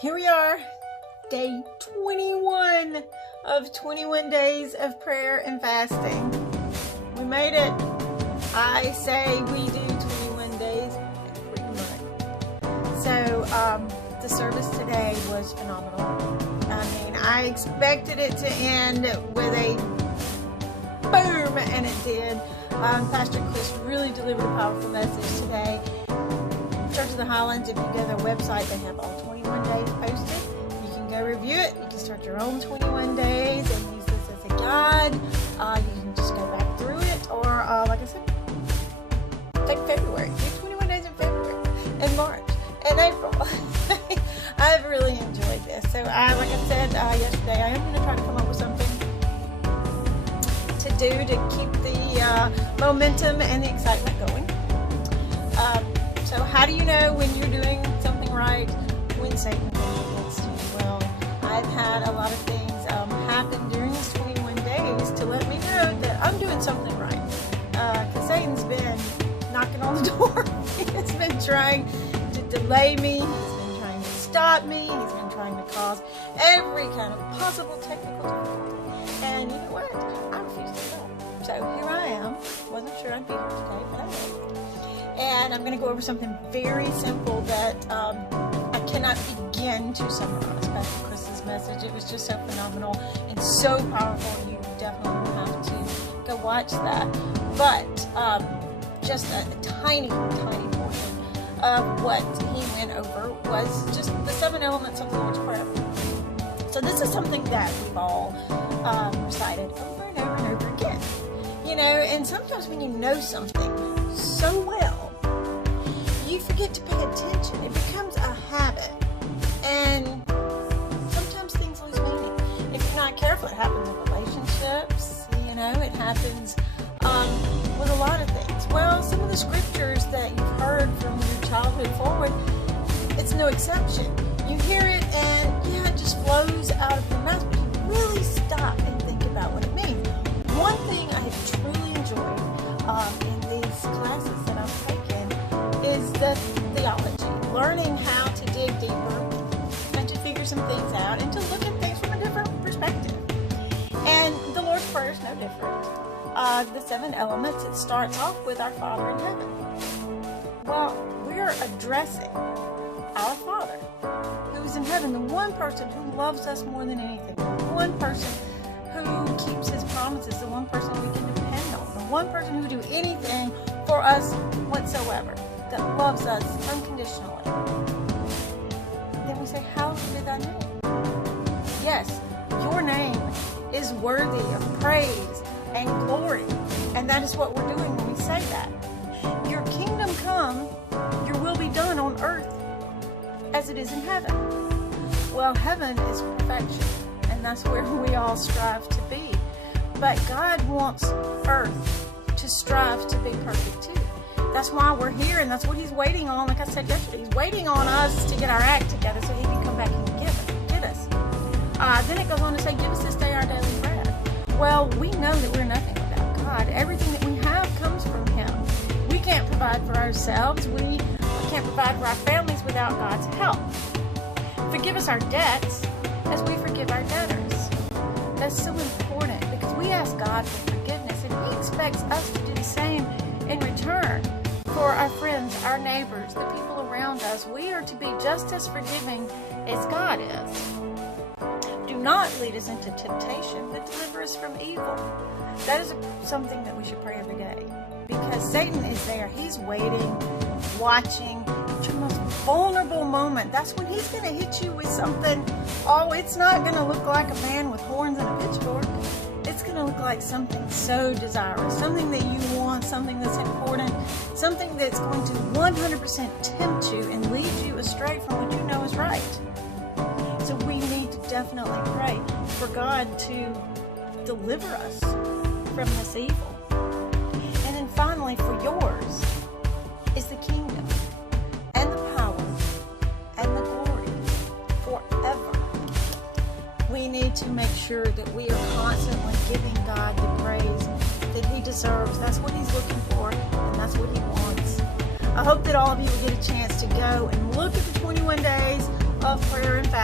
Here we are, day 21 of 21 days of prayer and fasting. We made it. I say we do 21 days every month. So the service today was phenomenal. I mean, I expected it to end with a boom, and it did. Pastor Chris really delivered a powerful message today. Church of the Highlands, if you go to their website, they have all 21 days posted. You can go review it. You can start your own 21 days and use this as a guide. You can just go back through it, or like I said, take February. Do 21 days in February and March and April. I've really enjoyed this. So, like I said yesterday, I am going to try to come up with something to do to keep the momentum and the excitement going. So how do you know when you're doing something right, when Satan goes against you? Well, I've had a lot of things happen during these 21 days to let me know that I'm doing something right. Because Satan's been knocking on the door. He's been trying to delay me. He's been trying to stop me. He's been trying to cause every kind of possible technical difficulty. And you know what? I refuse to stop. So here I am. Wasn't sure I'd be here today, but I am. And I'm going to go over something very simple that I cannot begin to summarize. Pastor Chris's message, it was just so phenomenal and so powerful. You definitely will have to go watch that. But just a tiny portion of what he went over was just the 7 elements of the Lord's Prayer. So this is something that we've all recited over and over and over again. You know, and sometimes when you know something so well, you forget to pay attention. It becomes a habit. And sometimes things lose meaning. If you're not careful, it happens in relationships. You know, it happens with a lot of things. Well, some of the scriptures that you've heard from your childhood forward, it's no exception. You hear it and, yeah, it just flows out of your mouth, but you really stop and think about what it means. One thing I have truly enjoyed in these classes that I've taken is the theology, learning how to dig deeper and to figure some things out and to look at things from a different perspective. And the Lord's Prayer is no different. The 7 elements, it starts off with our Father in heaven. Well, we're addressing our Father who is in heaven, the one person who loves us more than anything, the one person who keeps his promises, the one person we can depend on, the one person who would do anything for us whatsoever, that loves us unconditionally. Then we say, hallowed be thy name. Yes, your name is worthy of praise and glory. And that is what we're doing when we say that. Your kingdom come, your will be done on earth as it is in heaven. Well, heaven is perfection, and that's where we all strive to be. But God wants earth to strive to be perfect too. That's why we're here, and that's what he's waiting on. Like I said yesterday, he's waiting on us to get our act together so he can come back and get us. Then it goes on to say, give us this day our daily bread. Well, we know that we're nothing without God. Everything that we have comes from him. We can't provide for ourselves. We can't provide for our families without God's help. Forgive us our debts as we forgive our debtors. That's so important because we ask God for forgiveness, and he expects us to do the same in return for our friends, our neighbors, the people around us. We are to be just as forgiving as God is. Do not lead us into temptation, but deliver us from evil. That is something that we should pray every day, because Satan is there. He's waiting, watching. It's your most vulnerable moment. That's when he's going to hit you with something. Oh, it's not going to look like a man with horns and a pitchfork. It's going to look like something so desirous, something that you want, something that's important, something that's going to 100% tempt you and lead you astray from what you know is right. So we need to definitely pray for God to deliver us from this evil. And then finally, for yours is the kingdom and the power and the glory forever. We need to make sure that we are constantly giving God the praise that he deserves. That's what he's looking for, and that's what he wants. I hope that all of you will get a chance to go and look at the 21 days of prayer and fasting.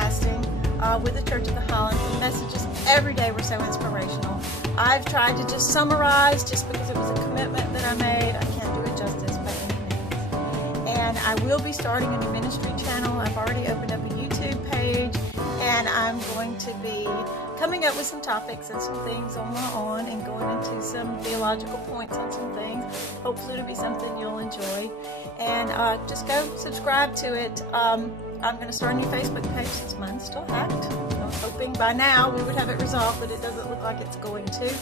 with the Church of the Highlands. The messages every day were so inspirational. I've tried to just summarize just because it was a commitment that I made. I can't do it justice by any means. And I will be starting a new ministry channel. I've already opened up a YouTube page, and I'm going to be coming up with some topics and some things on my own and going into some theological points on some things. Hopefully it'll be something you'll enjoy. And just go subscribe to it. I'm going to start a new Facebook page since mine's still hacked. I was hoping by now we would have it resolved, but it doesn't look like it's going to.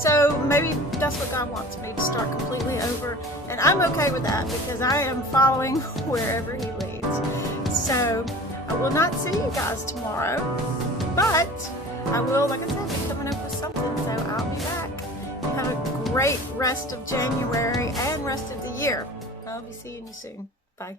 So maybe that's what God wants me to start completely over. And I'm okay with that because I am following wherever He leads. So I will not see you guys tomorrow, but I will, like I said, be coming up with something. So I'll be back. You have a great rest of January and rest of the year. I'll be seeing you soon. Bye.